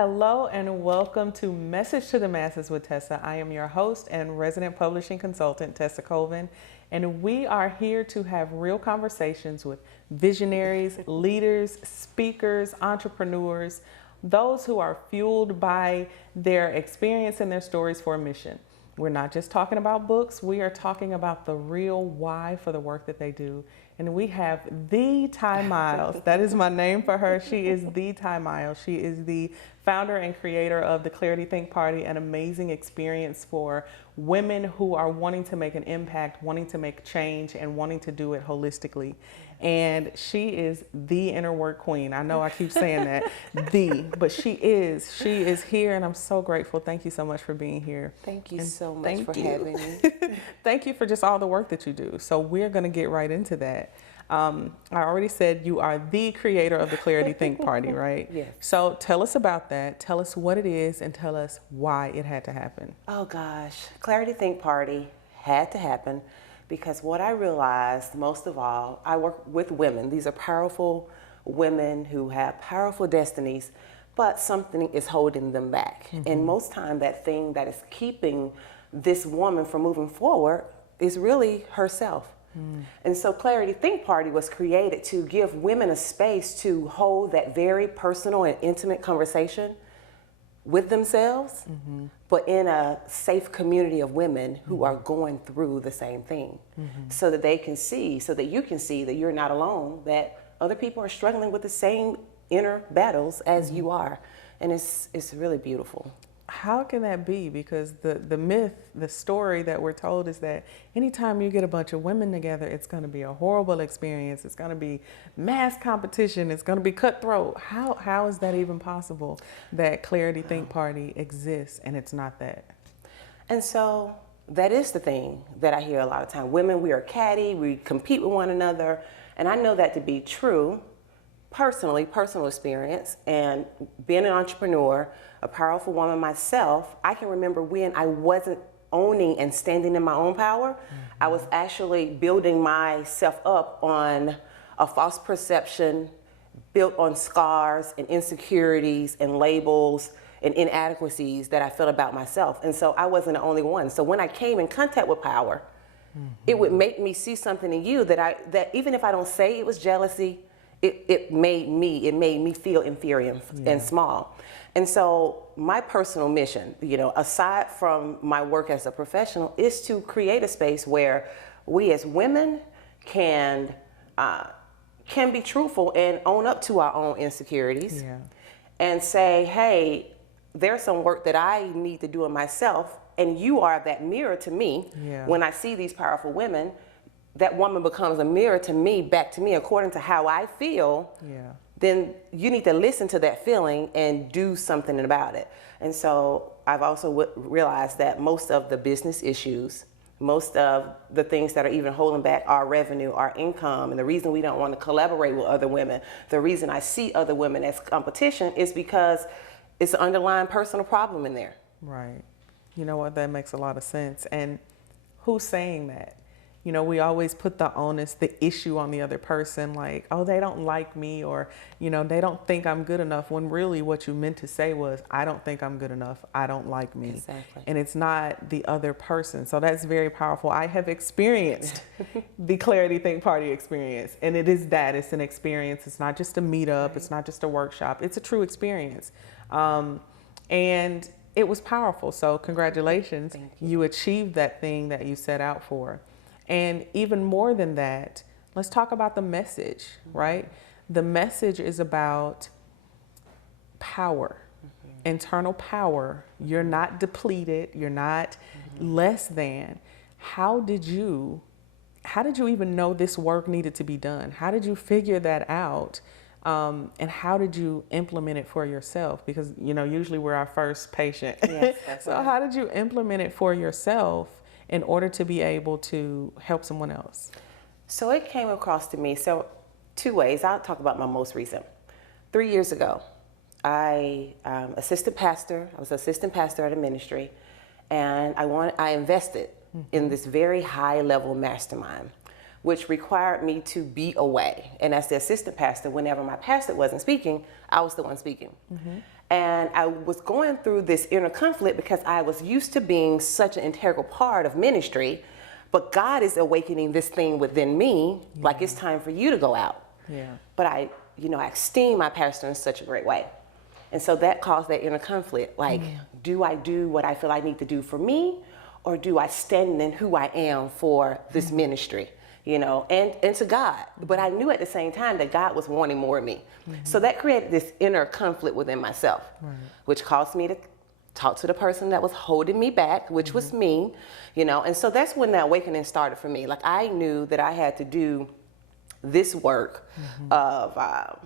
Hello and welcome to Message to the Masses with Tesa. I am your host and resident publishing consultant, Tesa Colvin, and we are here to have real conversations with visionaries, leaders, speakers, entrepreneurs, those who are fueled by their experience and their stories for a mission. We're not just talking about books, we are talking about the real why for the work that they do. And we have the Ty Miles. That is my name for her. She is the Ty Miles. She is the founder and creator of the Clarity Think Party, an amazing experience for women who are wanting to make an impact, wanting to make change, and wanting to do it holistically. And she is the inner work queen. I know I keep saying that, but she is here, and I'm so grateful. Thank you so much for being here. Thank you so much for having me. Thank you for just all the work that you do. So we're going to get right into that. I already said you are the creator of the Clarity Think Party, right? Yes. So tell us about that. Tell us what it is and tell us why it had to happen. Oh gosh, Clarity Think Party had to happen because what I realized most of all, I work with women. These are powerful women who have powerful destinies, but something is holding them back. Mm-hmm. And most time that thing that is keeping this woman from moving forward is really herself. And so Clarity Think Party was created to give women a space to hold that very personal and intimate conversation with themselves, but in a safe community of women who are going through the same thing, so that they can see, so that you can see that you're not alone, that other people are struggling with the same inner battles as you are. And it's really beautiful. How can that be? Because the myth, the story that we're told is that anytime you get a bunch of women together, it's going to be a horrible experience. It's going to be mass competition. It's going to be cutthroat. How is that even possible that Clarity Think Party exists and it's not that? And so that is the thing that I hear a lot of time. Women, we are catty, we compete with one another. And I know that to be true. Personal experience, and being an entrepreneur, a powerful woman myself, I can remember when I wasn't owning and standing in my own power. I was actually building myself up on a false perception built on scars and insecurities and labels and inadequacies that I felt about myself. And so I wasn't the only one. So when I came in contact with power, it would make me see something in you that even if I don't say it was jealousy, it made me feel inferior and small. And so my personal mission, aside from my work as a professional, is to create a space where we as women can be truthful and own up to our own insecurities and say, hey, there's some work that I need to do in myself, and you are that mirror to me. When I see these powerful women, that woman becomes a mirror to me, back to me, according to how I feel, then you need to listen to that feeling and do something about it. And so I've also realized that most of the business issues, most of the things that are even holding back our revenue, our income, and the reason we don't want to collaborate with other women, the reason I see other women as competition is because it's an underlying personal problem in there. Right. You know what, that makes a lot of sense. And who's saying that? We always put the onus, the issue on the other person, like, oh, they don't like me, or, they don't think I'm good enough, when really what you meant to say was, I don't think I'm good enough, I don't like me. Exactly. And it's not the other person. So that's very powerful. I have experienced the Clarity Think Party experience, and it's an experience. It's not just a meetup, It's not just a workshop, it's a true experience. And it was powerful. So congratulations, you achieved that thing that you set out for. And even more than that, let's talk about the message, right? The message is about power, internal power. You're not depleted. You're not less than. How did you even know this work needed to be done? How did you figure that out? And how did you implement it for yourself? Because, usually we're our first patient. Yes, so how did you implement it for yourself in order to be able to help someone else? So it came across to me, two ways. I'll talk about my most recent. 3 years ago, I was assistant pastor at a ministry, and I invested in this very high level mastermind which required me to be away. And as the assistant pastor, whenever my pastor wasn't speaking, I was the one speaking. And I was going through this inner conflict because I was used to being such an integral part of ministry, but God is awakening this thing within me, like it's time for you to go out. But I esteem my pastor in such a great way. And so that caused that inner conflict. Like, do I do what I feel I need to do for me, or do I stand in who I am for this ministry? And to God. But I knew at the same time that God was wanting more of me. So that created this inner conflict within myself, which caused me to talk to the person that was holding me back, which was me, and so that's when the awakening started for me. Like, I knew that I had to do this work of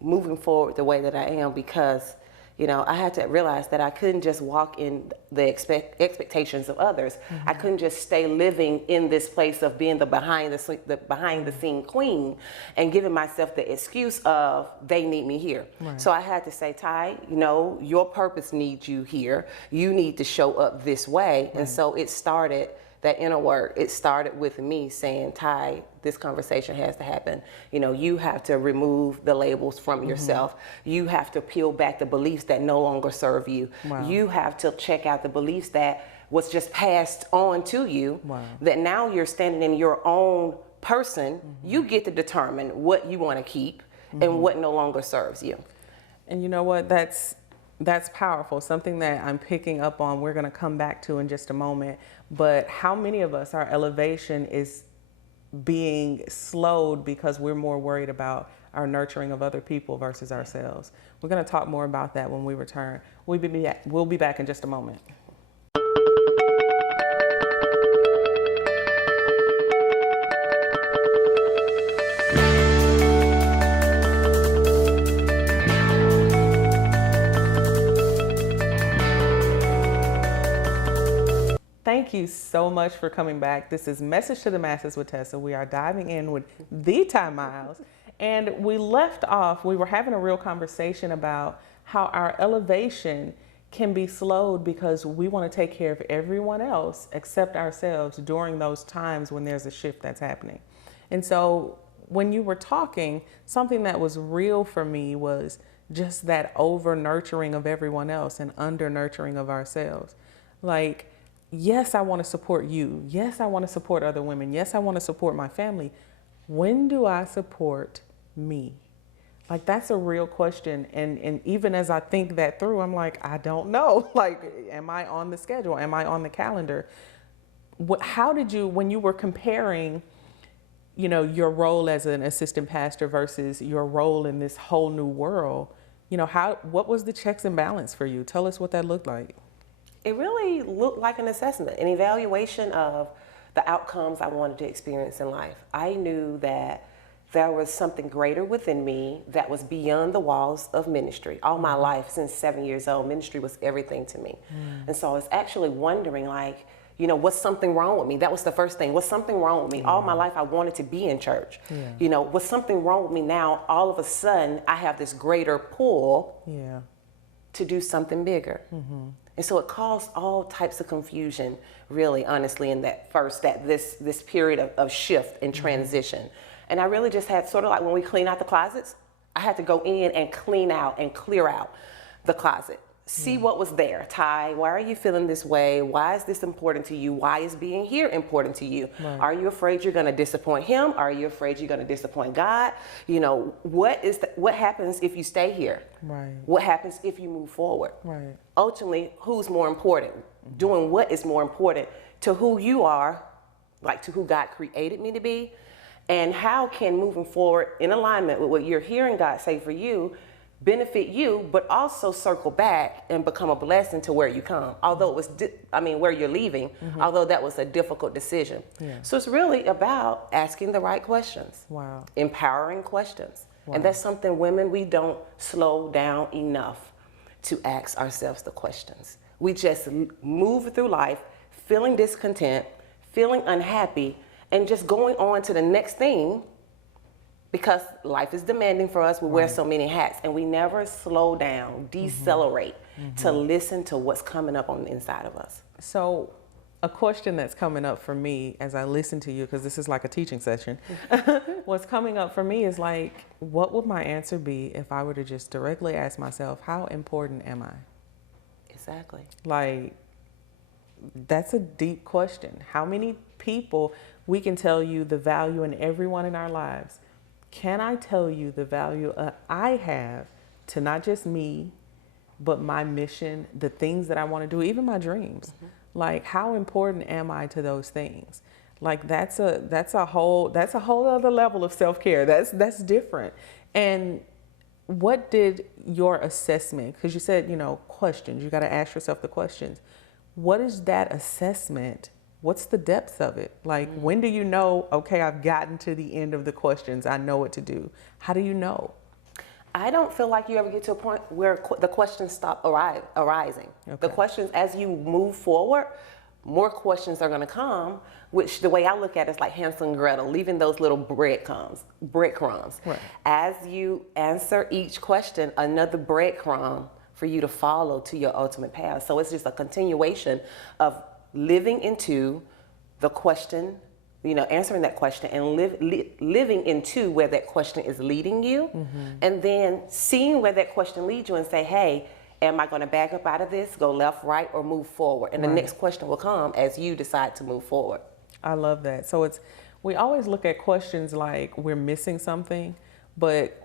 moving forward the way that I am, because I had to realize that I couldn't just walk in the expectations of others. I couldn't just stay living in this place of being the behind the scene queen and giving myself the excuse of they need me here. So I had to say, Ty, your purpose needs you here. You need to show up this way. And so it started, that inner work, it started with me saying, Ty, this conversation has to happen. You have to remove the labels from yourself. You have to peel back the beliefs that no longer serve you. You have to check out the beliefs that was just passed on to you, that now you're standing in your own person. You get to determine what you want to keep and what no longer serves you. And you know what, that's powerful, something that I'm picking up on. We're going to come back to in just a moment. But how many of us, our elevation is being slowed because we're more worried about our nurturing of other people versus ourselves? We're going to talk more about that when we return. We'll be back in just a moment. Thank you so much for coming back. This is Message to the Masses with Tesa. We are diving in with the Ty Miles. And we left off, we were having a real conversation about how our elevation can be slowed because we want to take care of everyone else except ourselves during those times when there's a shift that's happening. And so when you were talking, something that was real for me was just that over nurturing of everyone else and under nurturing of ourselves. Like, yes, I want to support you. Yes, I want to support other women. Yes, I want to support my family. When do I support me? Like, that's a real question. And even as I think that through, I'm like, I don't know. Like, am I on the schedule? Am I on the calendar? How did you, when you were comparing, your role as an assistant pastor versus your role in this whole new world, what was the checks and balance for you? Tell us what that looked like. It really looked like an assessment, an evaluation of the outcomes I wanted to experience in life. I knew that there was something greater within me that was beyond the walls of ministry. All my life, since 7 years old, ministry was everything to me. And so I was actually wondering, like, what's something wrong with me? That was the first thing. What's something wrong with me? All my life I wanted to be in church. What's something wrong with me now? All of a sudden, I have this greater pull to do something bigger. And so it caused all types of confusion, really, honestly, in this period of shift and transition. And I really just had sort of like when we clean out the closets, I had to go in and clean out and clear out the closet. See what was there. Ty, why are you feeling this way? Why is this important to you? Why is being here important to you? Are you afraid you're going to disappoint him? Are you afraid you're going to disappoint God? What happens if you stay here? What happens if you move forward? Ultimately, who's more important? Doing what is more important to who you are, like to who God created me to be? And how can moving forward in alignment with what you're hearing God say for you benefit you, but also circle back and become a blessing to where you come. Although it was, where you're leaving, although that was a difficult decision. So it's really about asking the right questions. Empowering questions. And that's something women, we don't slow down enough to ask ourselves the questions. We just move through life feeling discontent, feeling unhappy, and just going on to the next thing. Because life is demanding for us, we wear so many hats, and we never slow down, decelerate to listen to what's coming up on the inside of us. So a question that's coming up for me as I listen to you, because this is like a teaching session, what's coming up for me is like, what would my answer be if I were to just directly ask myself, how important am I? Exactly. Like, that's a deep question. How many people, we can tell you the value in everyone in our lives. Can I tell you the value I have to not just me, but my mission, the things that I want to do, even my dreams? Like, how important am I to those things? Like, that's a whole other level of self-care. That's different. And what did your assessment, because you said, questions, you got to ask yourself the questions. What is that assessment? What's the depth of it? Like, when do you know, okay, I've gotten to the end of the questions, I know what to do? How do you know? I don't feel like you ever get to a point where the questions stop arising. Okay. The questions, as you move forward, more questions are going to come, which the way I look at it is like Hansel and Gretel, leaving those little breadcrumbs. Right. As you answer each question, another breadcrumb for you to follow to your ultimate path. So it's just a continuation of living into the question, answering that question, and living into where that question is leading you, and then seeing where that question leads you and say, hey, am I going to back up out of this, go left, right, or move forward? And the next question will come as you decide to move forward. I love that. So we always look at questions like we're missing something, but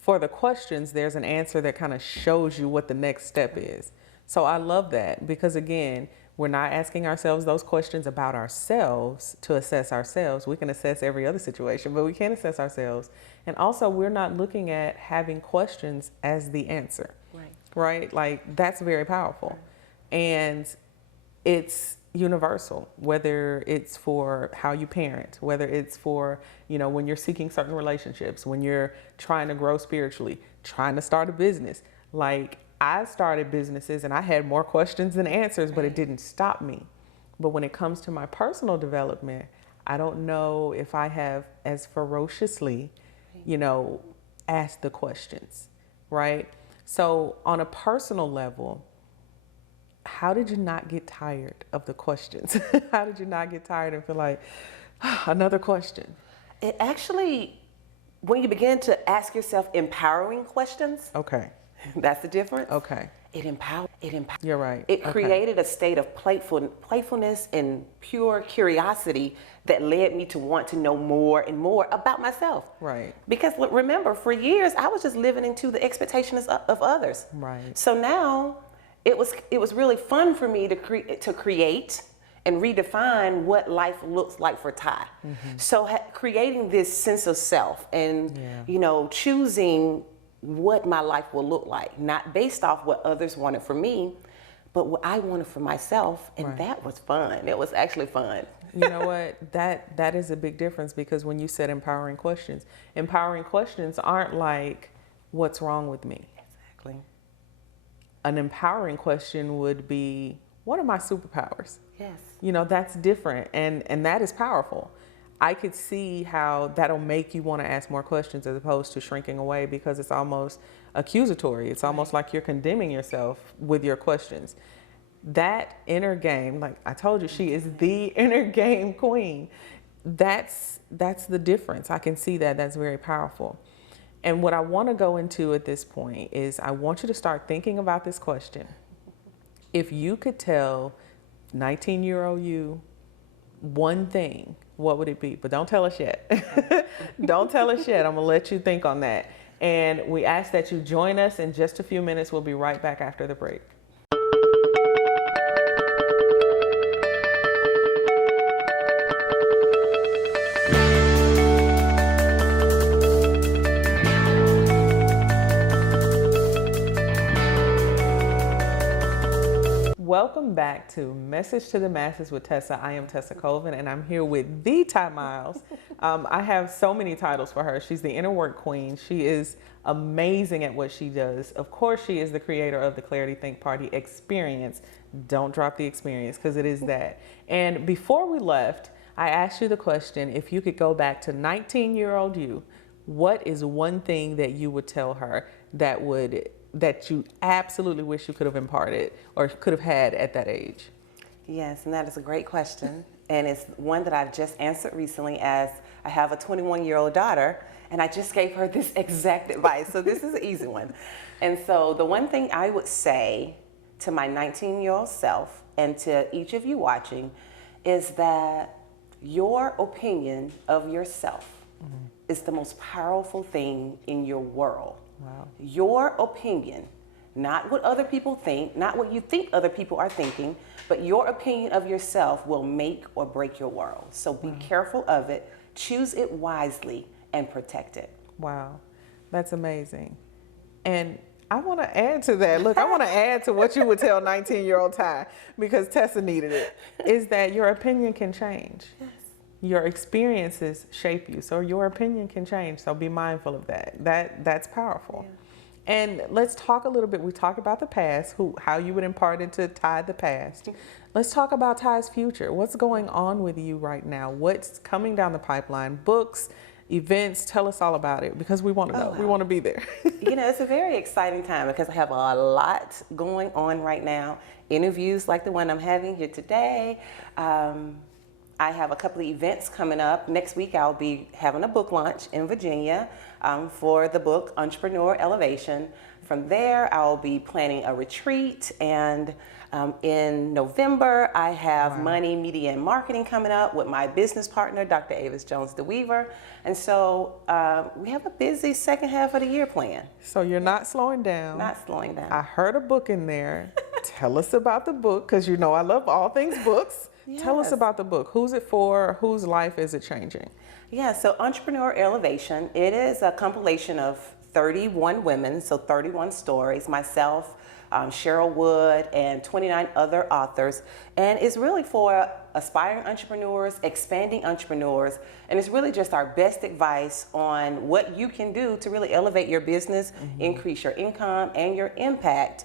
for the questions, there's an answer that kind of shows you what the next step is. So I love that, because again, we're not asking ourselves those questions about ourselves to assess ourselves. We can assess every other situation, but we can't assess ourselves. And also, we're not looking at having questions as the answer. Right? Like, that's very powerful. And it's universal, whether it's for how you parent, whether it's for, when you're seeking certain relationships, when you're trying to grow spiritually, trying to start a business. Like, I started businesses and I had more questions than answers, but it didn't stop me. But when it comes to my personal development, I don't know if I have as ferociously, asked the questions, right? So on a personal level, how did you not get tired of the questions? How did you not get tired and feel like, another question? It actually, when you begin to ask yourself empowering questions, Okay. that's the difference. Okay. It empowered. You're right. It created a state of playfulness and pure curiosity that led me to want to know more and more about myself. Right. Because remember, for years I was just living into the expectations of others. Right. So now it was really fun for me to create and redefine what life looks like for Ty. So creating this sense of self and choosing what my life will look like, not based off what others wanted for me, but what I wanted for myself. And that was fun. It was actually fun. You know what? That is a big difference, because when you said empowering questions aren't like, what's wrong with me? Exactly. An empowering question would be, what are my superpowers? Yes. That's different, and that is powerful. I could see how that'll make you want to ask more questions as opposed to shrinking away, because it's almost accusatory. It's almost like you're condemning yourself with your questions. That inner game, like I told you, she is the inner game queen. That's the difference. I can see that. That's very powerful. And what I want to go into at this point is I want you to start thinking about this question. If you could tell 19-year-old you one thing, what would it be? But don't tell us yet. Don't tell us yet. I'm going to let you think on that. And we ask that you join us in just a few minutes. We'll be right back after the break. Welcome back to Message to the Masses with Tesa. I am Tesa Colvin, and I'm here with the Ty Miles. I have so many titles for her. She's the inner work queen. She is amazing at what she does. Of course, she is the creator of the Clarity Think Party experience. Don't drop the experience, because it is that. And before we left, I asked you the question, if you could go back to 19-year-old you, what is one thing that you would tell her that you absolutely wish you could have imparted or could have had at that age? Yes, and that is a great question. And it's one that I've just answered recently as I have a 21-year-old daughter, and I just gave her this exact advice. So this is an easy one. And so the one thing I would say to my 19-year-old self and to each of you watching is that your opinion of yourself is the most powerful thing in your world. Wow. Your opinion, not what other people think, not what you think other people are thinking, but your opinion of yourself will make or break your world. So be careful of it, choose it wisely, and protect it. Wow, that's amazing. And I want to add to that. Look, I want to add to what you would tell 19-year-old Ty, because Tessa needed it, is that your opinion can change. Yes. Your experiences shape you, so your opinion can change. So be mindful of that. That's powerful. Yeah. And let's talk a little bit. We talked about the past, how you would impart into Ty the past. Let's talk about Ty's future. What's going on with you right now? What's coming down the pipeline? Books, events, tell us all about it, because we want to know. wow. We want to be there. You know, it's a very exciting time because I have a lot going on right now. Interviews like the one I'm having here today. I have a couple of events coming up. Next week, I'll be having a book launch in Virginia for the book Entrepreneur Elevation. From there, I'll be planning a retreat. And in November, I have Money, Media, and Marketing coming up with my business partner, Dr. Avis Jones DeWeaver. And so we have a busy second half of the year planned. So you're not slowing down. Not slowing down. I heard a book in there. Tell us about the book, because you know I love all things books. Tell us Yes. about the book. Who's it for? Whose life is it changing? Yeah, so Entrepreneur Elevation, it is a compilation of 31 women, so 31 stories, myself, Cheryl Wood, and 29 other authors. And it's really for aspiring entrepreneurs, expanding entrepreneurs, and it's really just our best advice on what you can do to really elevate your business, increase your income and your impact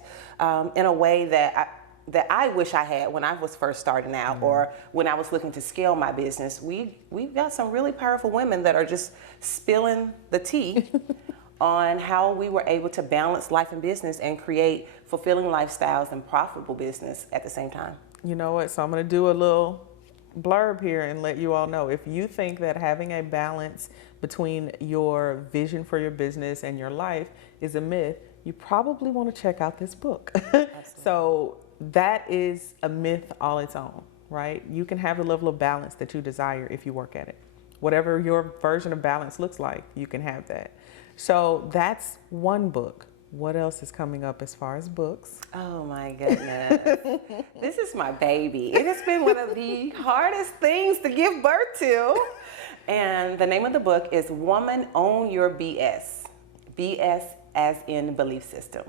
in a way that I wish I had when I was first starting out, or when I was looking to scale my business. We've got some really powerful women that are just spilling the tea on how we were able to balance life and business and create fulfilling lifestyles and profitable business at the same time. You know what? So I'm going to do a little blurb here and let you all know. If you think that having a balance between your vision for your business and your life is a myth, you probably want to check out this book. So that is a myth all its own, right? You can have the level of balance that you desire if you work at it. Whatever your version of balance looks like, you can have that. So that's one book. What else is coming up as far as books? Oh my goodness. This is my baby. It has been one of the hardest things to give birth to. And the name of the book is Woman Own Your BS. BS as in belief system.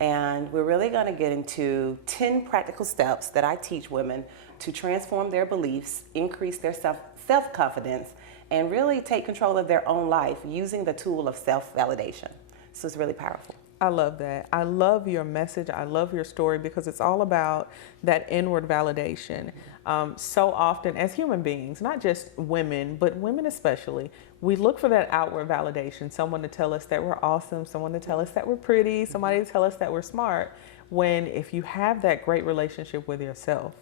And we're really going to get into 10 practical steps that I teach women to transform their beliefs, increase their self-confidence, and really take control of their own life using the tool of self-validation. So it's really powerful. I love that. I love your message. I love your story, because it's all about that inward validation. So often as human beings, not just women, but women especially, we look for that outward validation, someone to tell us that we're awesome, someone to tell us that we're pretty, somebody to tell us that we're smart. When if you have that great relationship with yourself,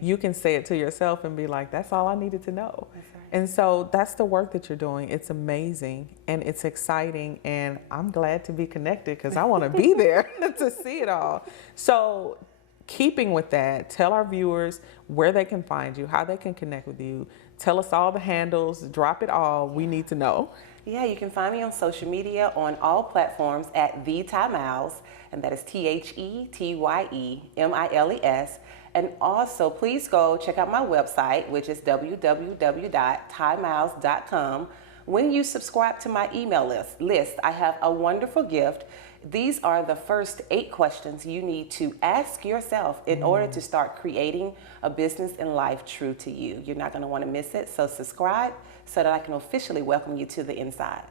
you can say it to yourself and be like, that's all I needed to know. That's right. And so that's the work that you're doing. It's amazing and it's exciting, and I'm glad to be connected because I want to be there to see it all. So keeping with that, tell our viewers where they can find you, how they can connect with you. Tell us all the handles, drop it all. We need to know. Yeah, you can find me on social media on all platforms at The Ty Miles, and that is TheTyemiles. And also, please go check out my website, which is www.tymiles.com. When you subscribe to my email list, I have a wonderful gift. These are the first 8 questions you need to ask yourself in order to start creating a business and life true to you. You're not going to want to miss it, so subscribe so that I can officially welcome you to the inside.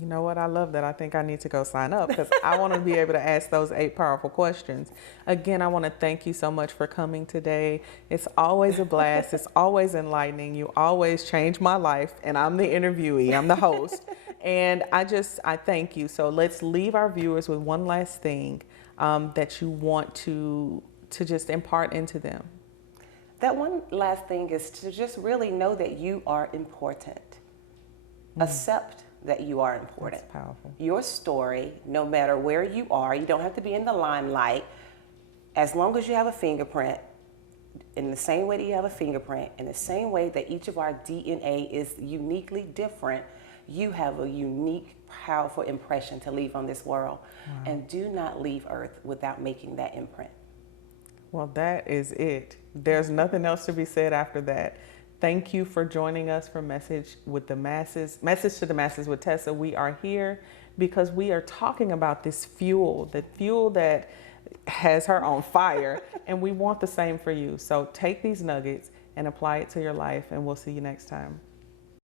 You know what? I love that. I think I need to go sign up because I want to be able to ask those 8 powerful questions. Again, I want to thank you so much for coming today. It's always a blast. It's always enlightening. You always change my life, and I'm the interviewee. I'm the host. And I thank you. So let's leave our viewers with one last thing that you want to just impart into them. That one last thing is to just really know that you are important. Accept that you are important. That's powerful. Your story, no matter where you are, you don't have to be in the limelight. As long as you have a fingerprint, in the same way that you have a fingerprint, in the same way that each of our DNA is uniquely different, you have a unique, powerful impression to leave on this world. Wow. And do not leave Earth without making that imprint. Well, that is it. There's nothing else to be said after that. Thank you for joining us for Message to the Masses with Tesa. We are here because we are talking about this fuel, the fuel that has her on fire, and we want the same for you. So take these nuggets and apply it to your life, and we'll see you next time.